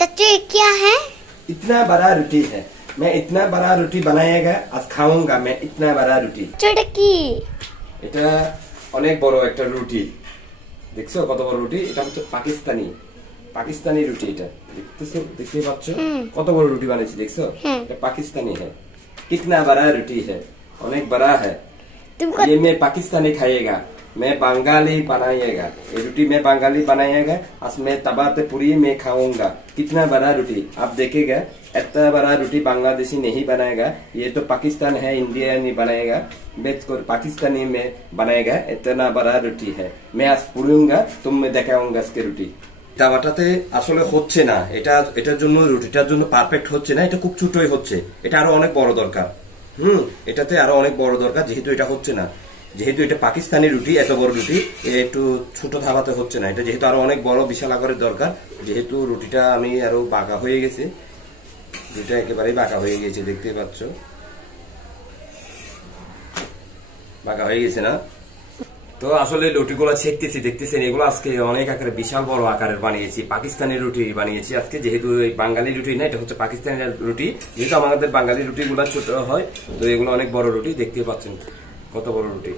चाचू ये क्या है? इतना बड़ा रोटी है। मैं इतना बड़ा रोटी बनाएगा आज खाऊंगा मैं इतना बड़ा रोटी। এটা কি? এটা অনেক বড় একটা রুটি। দেখছো কত বড় রুটি? এটা হচ্ছে পাকিস্তানি রুটি। এটা দেখতে পাচ্ছ কত বড় রুটি বানিয়েছি দেখছো? এটা পাকিস্তানি है। कितना बड़ा रोटी है? अनेक बड़ा है। ये मैं पाकिस्तानी खाएगा, मैं बंगाली बनाएगा। ये रोटी मैं बंगाली बनाएगा। आज मैं तबाते पूरी मैं खाऊंगा। कितना बड़ा रोटी आप देखेगा। इतना बड़ा रोटी बांग्लादेशी नहीं बनाएगा, ये तो पाकिस्तान है, इंडिया नहीं बनाएगा। पाकिस्तानी में बनाएगा। इतना बड़ा रोटी है। मैं आज पूरूंगा, तुम मैं देखाऊंगा इसके रोटी। তাওয়াটাতে আসলে হচ্ছে না, এটার জন্য রুটিটার জন্য পারফেক্ট হচ্ছে না, এটা খুব ছোটই হচ্ছে। এটা আরো অনেক বড় দরকার। এটাতে আরো অনেক বড় দরকার, যেহেতু এটা হচ্ছে না, যেহেতু এটা পাকিস্তানি রুটি, এত বড় রুটি একটু ছোট ধাবাতে হচ্ছে না। এটা যেহেতু আরো অনেক বড় বিশাল আকারের দরকার, যেহেতু রুটিটা আমি আরো বাঁকা হয়ে গেছে, রুটিটা একেবারেই বাঁকা হয়ে গেছে, দেখতে পাচ্ছ বাঁকা হয়ে গেছে না? তো আসলে রুটিগুলো ছেকতেছি, দেখতেছেন এগুলো আজকে অনেক আকারে বিশাল বড় আকারের বানিয়েছি। পাকিস্তানি রুটি বানিয়েছি আজকে, যেহেতু বাঙালি রুটি না, এটা হচ্ছে পাকিস্তানি রুটি। যেহেতু আমাদের বাঙালি রুটি গুলা ছোট হয়, তো এগুলো অনেক বড় রুটি, দেখতে পাচ্ছেন কত বড় রুটি।